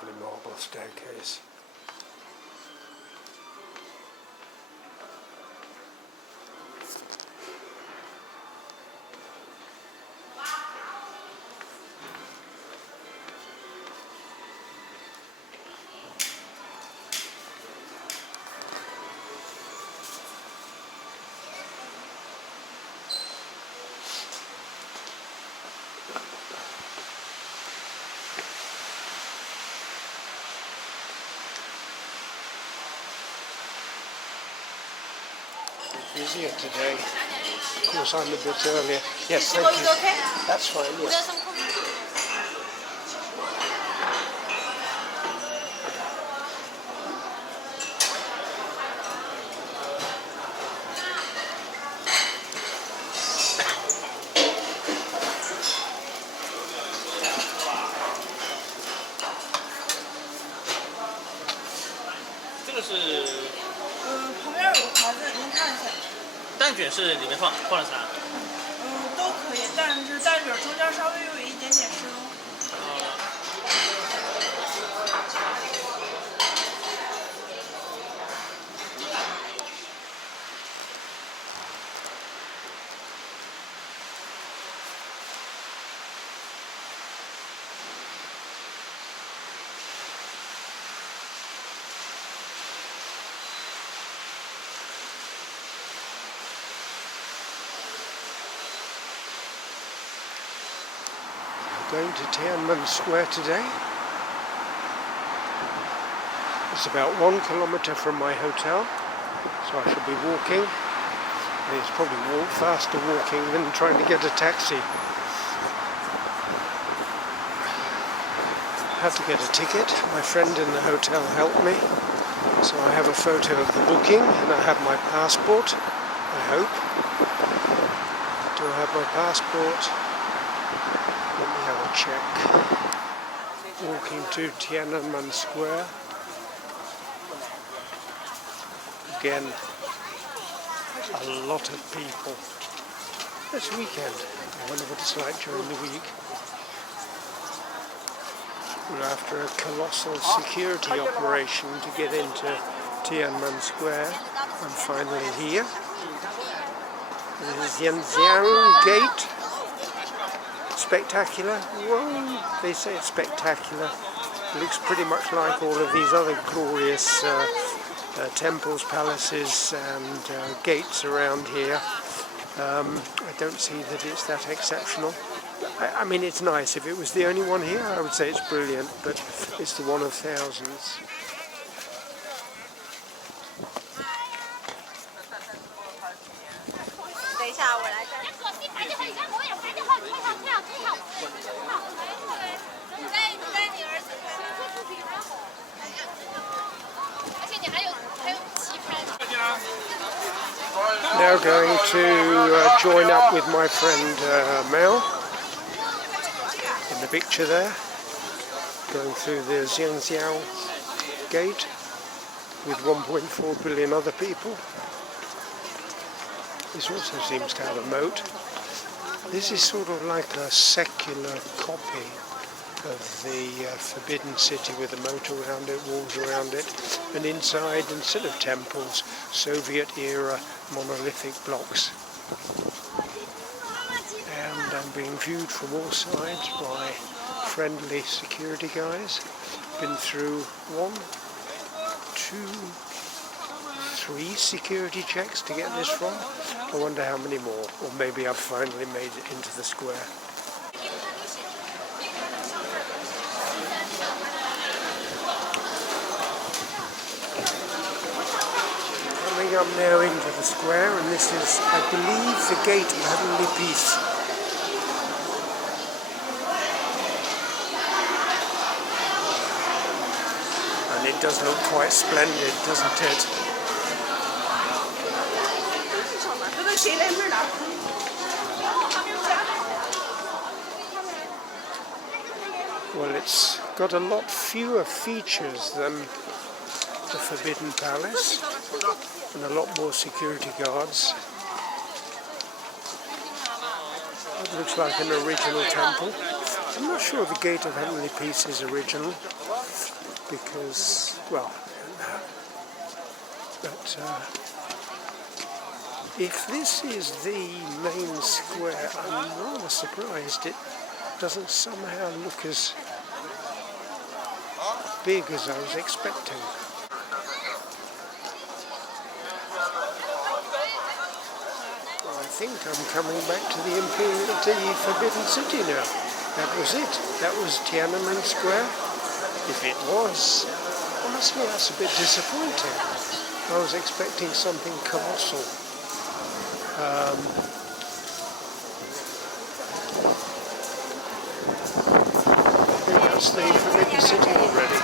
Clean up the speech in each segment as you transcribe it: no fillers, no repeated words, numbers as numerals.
lovely marble staircase. Busier today. Of course, I'm a bit earlier. Yes, thank you. That's fine, yes. 这个是，旁边有个盘子，您看一下。蛋卷是里面放了啥？都可以，但是蛋卷中间稍微有一点点生。Going to Tiananmen Square today. It's about 1 kilometre from my hotel, so I shall be walking. And it's probably faster walking than trying to get a taxi. I had to get a ticket. My friend in the hotel helped me, so I have a photo of the booking and I have my passport, I hope. Do I have my passport? Let me have a check. Walking to Tiananmen Square. Again, a lot of people. This weekend. I wonder what it's like during the week. Well, after a colossal security operation to get into Tiananmen Square, I'm finally here. This is Yanjiang Gate. Spectacular. Whoa, they say it's spectacular. It looks pretty much like all of these other glorious temples, palaces and gates around here. I don't see that it's that exceptional. I mean, it's nice. If it was the only one here, I would say it's brilliant, but it's the one of thousands. Now going to join up with my friend Mel in the picture there, going through the Zhangjiao gate with 1.4 billion other people. This also seems to have a moat. This is sort of like a secular copy of the Forbidden City with a moat around it, walls around it, and inside, instead of temples, Soviet-era monolithic blocks. And I'm being viewed from all sides by friendly security guys. Been through 1, 2, 3 security checks to get this from. I wonder how many more, or maybe I've finally made it into the square. Coming up now into the square, and this is, I believe, the Gate of Heavenly Peace. And it does look quite splendid, doesn't it? Well, it's got a lot fewer features than the Forbidden Palace, and a lot more security guards. It looks like an original temple. I'm not sure the Gate of Heavenly Peace is original, because, well, but if this is the main square, I'm rather surprised it doesn't somehow look as big as I was expecting. I think I'm coming back to the Forbidden City now. That was it. That was Tiananmen Square. If it was, honestly, that's a bit disappointing. I was expecting something colossal. I think that's the Forbidden City already.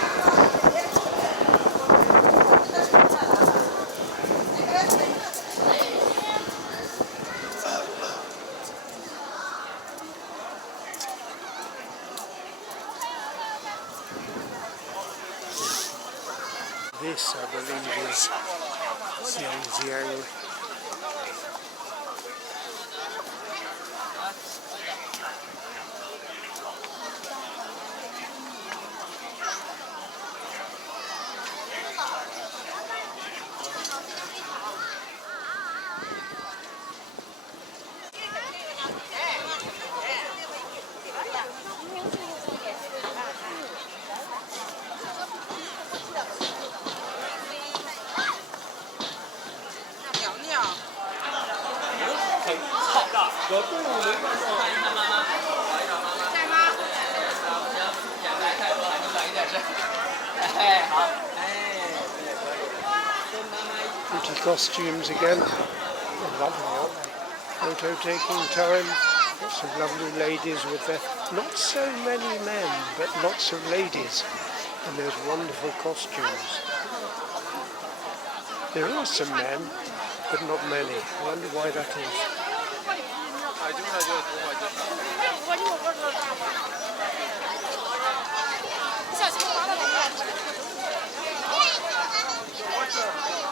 This, I believe, is Xiangjiang. Pretty costumes again. They're lovely, aren't they? Photo taking time. Lots of lovely ladies with their... Not so many men, but lots of ladies in those wonderful costumes. There are some men, but not many. I wonder why that is.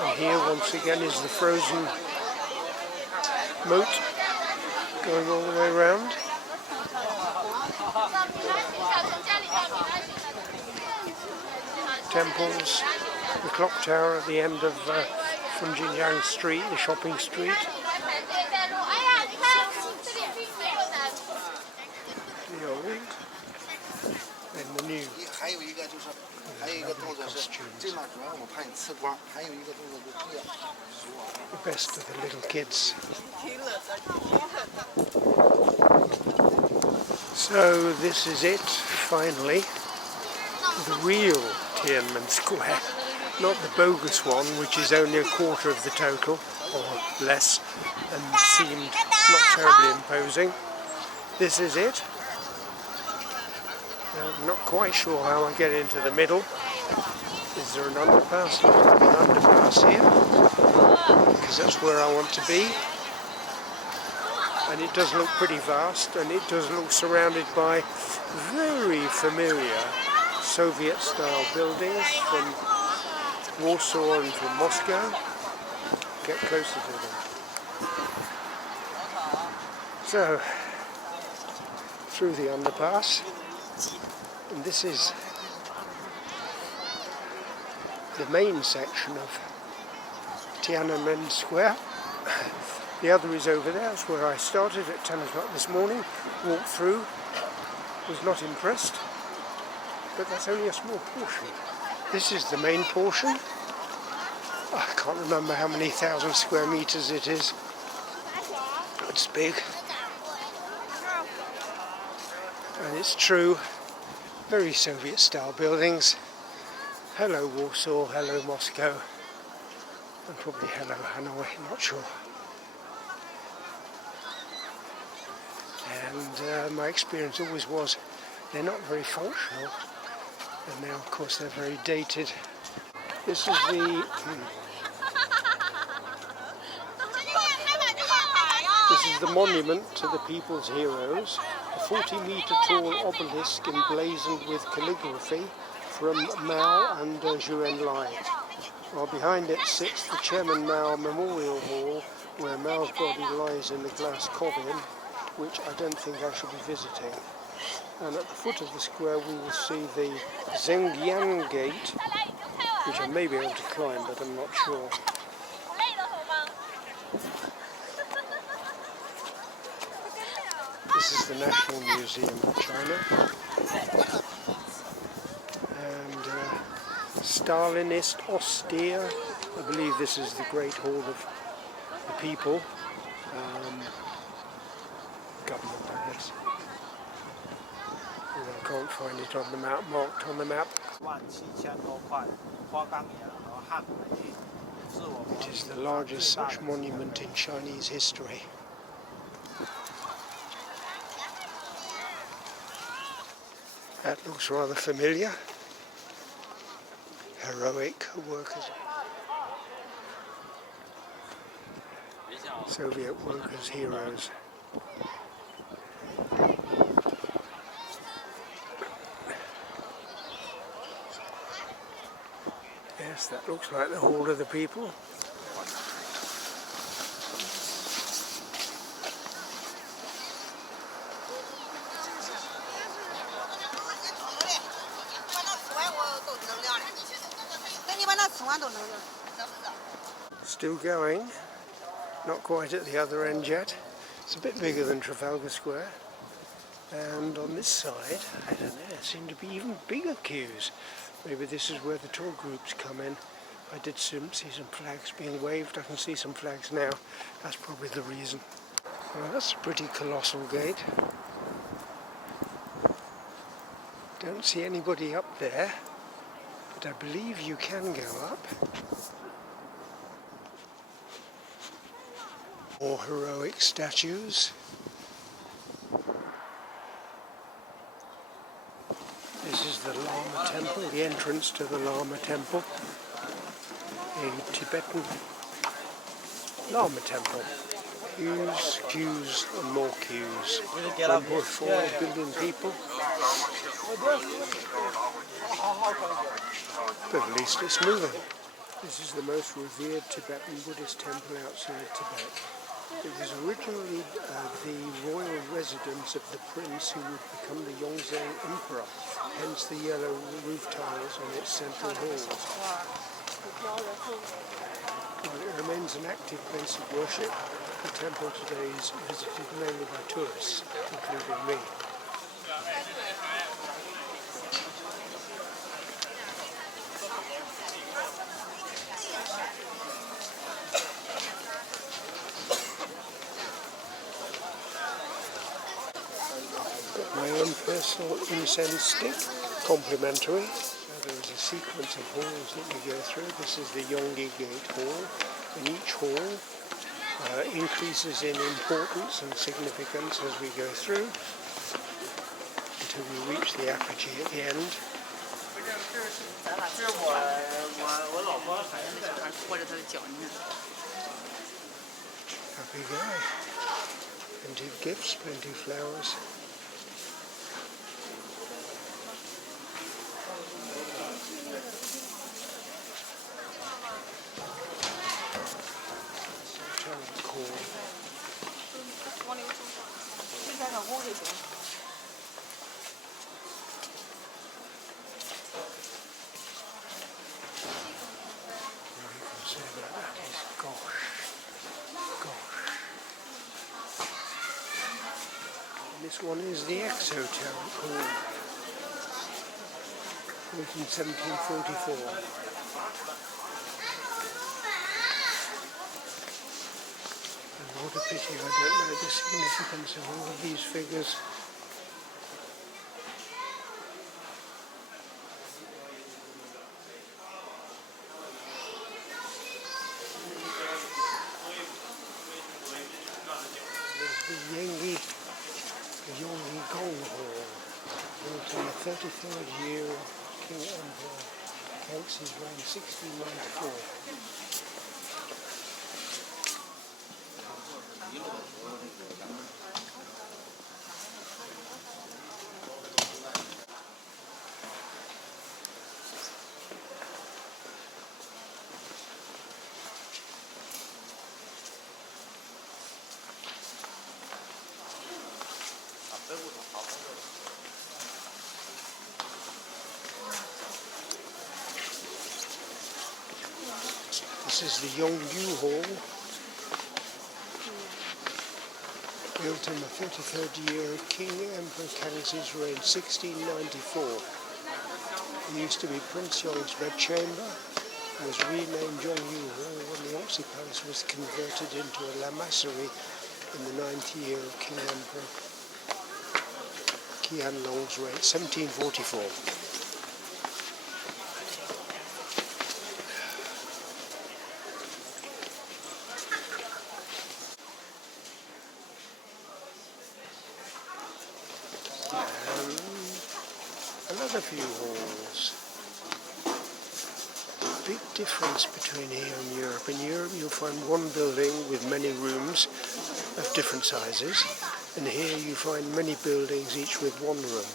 And here once again is the frozen moat going all the way around. Temples, the clock tower at the end of Funjinyang Street, the shopping street. The old and the new. The best of the little kids. So this is it, finally. The real Tiananmen Square. Not the bogus one, which is only a quarter of the total, or less, and seemed not terribly imposing. This is it. I'm not quite sure how I get into the middle. Is there an underpass? An underpass here, because that's where I want to be. And it does look pretty vast, and it does look surrounded by very familiar Soviet-style buildings from Warsaw and from Moscow. Get closer to them. So, through the underpass, and this is the main section of Tiananmen Square. The other is over there. That's where I started at 10 o'clock this morning. Walked through, was not impressed, but that's only a small portion. This is the main portion. I can't remember how many thousand square meters it is. It's big. And it's true, very Soviet-style buildings. Hello Warsaw, hello Moscow, and probably hello Hanoi, not sure. And my experience always was they're not very functional, and now of course they're very dated. This is the monument to the people's heroes, a 40-meter tall obelisk emblazoned with calligraphy from Mao and Zhou Enlai. While behind it sits the Chairman Mao Memorial Hall, where Mao's body lies in the glass coffin, which I don't think I shall be visiting. And at the foot of the square we will see the Zhengyan Gate, which I may be able to climb, but I'm not sure. This is the National Museum of China. And Stalinist austere. I believe this is the Great Hall of the People. Government, I guess. And I can't find it on the map, marked on the map. It is the largest such monument in Chinese history. That looks rather familiar. Heroic workers. Soviet workers' heroes. Yes, that looks like the Hall of the People. Still going, not quite at the other end yet. It's a bit bigger than Trafalgar Square. And on this side, I don't know, there seem to be even bigger queues. Maybe this is where the tour groups come in. I did see some flags being waved. I can see some flags now. That's probably the reason. Well, that's a pretty colossal gate. Don't see anybody up there, but I believe you can go up. More heroic statues. This is the Lama Temple, the entrance to the Lama Temple, a Tibetan Lama Temple. Queues, queues and more queues. 1.4 billion people. But at least it's moving. This is the most revered Tibetan Buddhist temple outside Tibet. It was originally the royal residence of the prince who would become the Yongzheng emperor, hence the yellow roof tiles on its central halls. While it remains an active place of worship, the temple today is visited mainly by tourists, including me. My own personal incense stick, complimentary. So there is a sequence of halls that we go through. This is the Yonggi Gate Hall, and each hall increases in importance and significance as we go through until we reach the apogee at the end. Happy guy. Plenty of gifts, plenty of flowers. This one is the Exoteric Hall, built in 1744. And what a pity I don't know the significance of all of these figures. There's the Yonggi Gong Hall, built in the 33rd year of King Emperor Kangxi's reign, 1694. This is the Yongyu Hall, built in the 43rd year of King Emperor Kangxi's reign, 1694. It used to be Prince Yong's bedchamber and was renamed Yongyu Hall when the Yongxi Palace was converted into a lamassery in the 9th year of King Emperor Qianlong's reign, 1744. Another few halls. Big difference between here and Europe. In Europe you'll find one building with many rooms of different sizes, and here you find many buildings each with one room.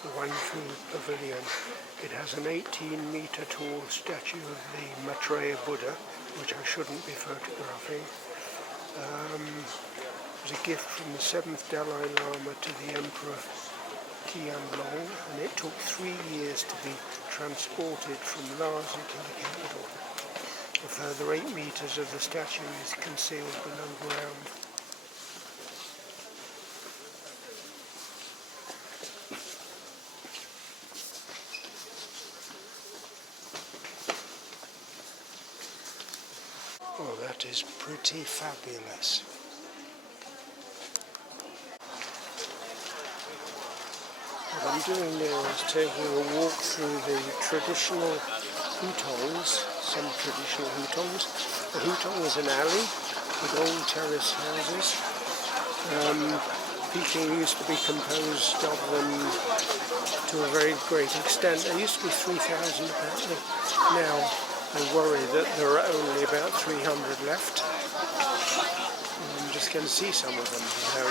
The Wanfu Pavilion. It has an 18-meter tall statue of the Maitreya Buddha, which I shouldn't be photographing. It was a gift from the 7th Dalai Lama to the Emperor Qianlong, and it took 3 years to be transported from Lhasa to the capital. A further 8 meters of the statue is concealed below ground. Oh, that is pretty fabulous. What I'm doing now is taking a walk through the traditional hutongs, some traditional hutongs. A hutong is an alley with old terrace houses. Peking used to be composed of them to a very great extent. There used to be 3,000 apparently. Now I worry that there are only about 300 left. I'm just going to see some of them, I hope.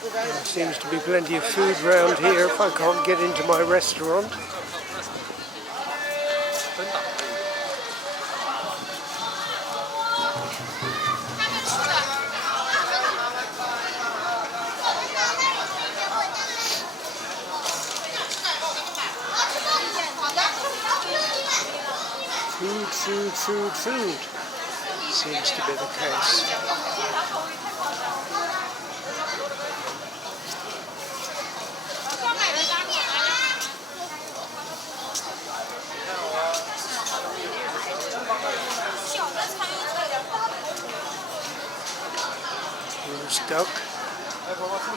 There seems to be plenty of food round here if I can't get into my restaurant. Food seems to be the case.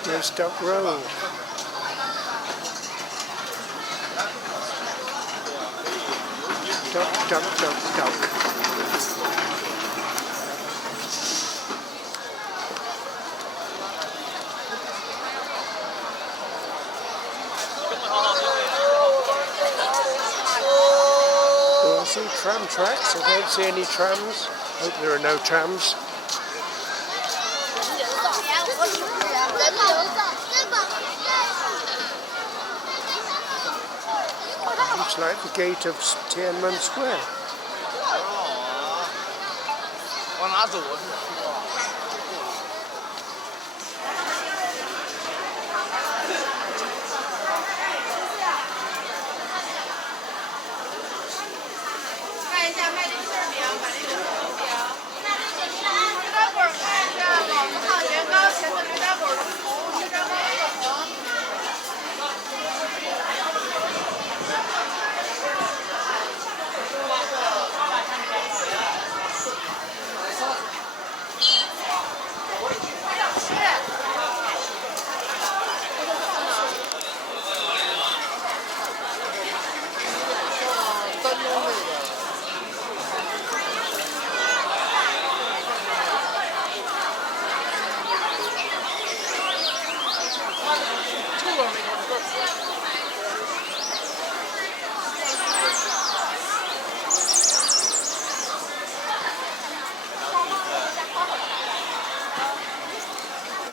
Roast duck roll. Duck. I see tram tracks. I don't see any trams. Hope there are no trams. Looks like the gate of Tiananmen Square.